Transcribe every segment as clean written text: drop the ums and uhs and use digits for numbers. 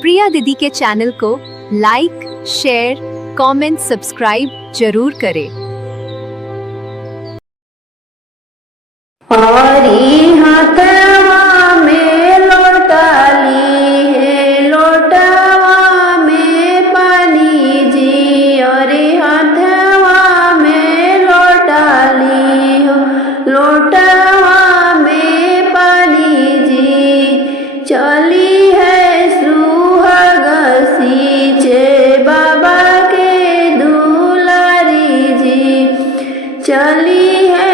प्रिया दीदी के चैनल को लाइक, शेयर, कमेंट, सब्सक्राइब जरूर करें। हरी हाथवा में लोटाली है, लोटवा में पानी जी। हरी हाथवा में लोटाली हो, लोटवा में पानी जी। चली है सुहाग सींचे बाबा के दुलारी जी। चली है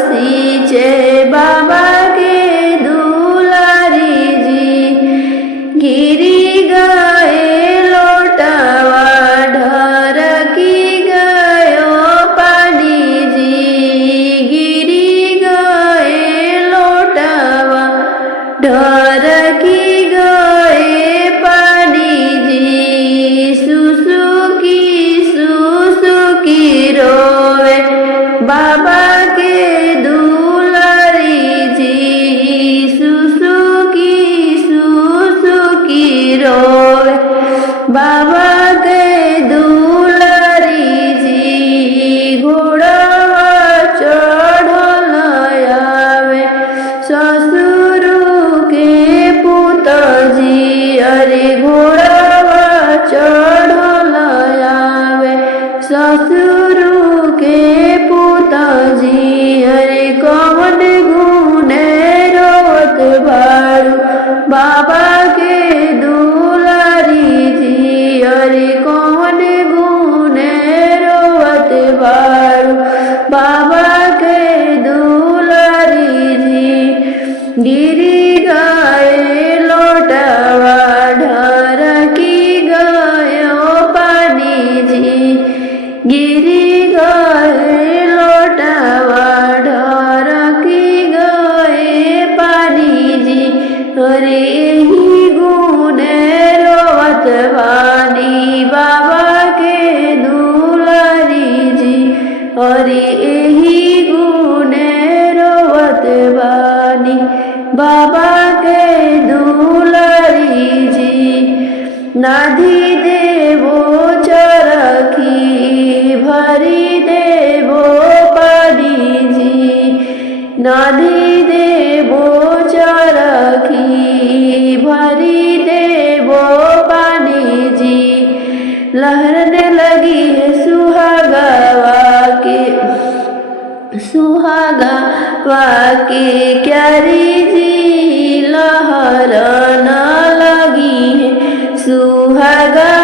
सींचे बाबा के दुलारी जी। गिरी गए लोटवा ढरकी गयो पानी जी। गिरी गए लोटवा ढरकी गए पानी जी। सुसुकी रोवे बाबा के दुलारी जी। सुसुकी रोवे बाबा के दुलारी जी। घोड़वा चढ़ल आवे ससुर के पुत जी। अरे घोड़वा चढ़ल आवे ससुर के पुत जी। अरे कौन गुने रोत बारू बाबा के दुलारी जी। अरे कौन गुने रोत बारू बाबा के दुलारी जी। गिरी गए लोटवा ढरकी गयो पानी जी। गिरी गए लोटवा ढरकी गए पानी जी। अरे ही गुने रोवत बानी बाबा के दुलारी जी। अरे ही गुने रोवत बानी बाबा के दुलारी जी। नाधी देवो चरखी भरी देवो पानी जी। नाधी देवो चरखी भरी देवो पानी जी। लहरने लगी है सुहागवा के क्यारी जी। लहरन लगी है सुहागा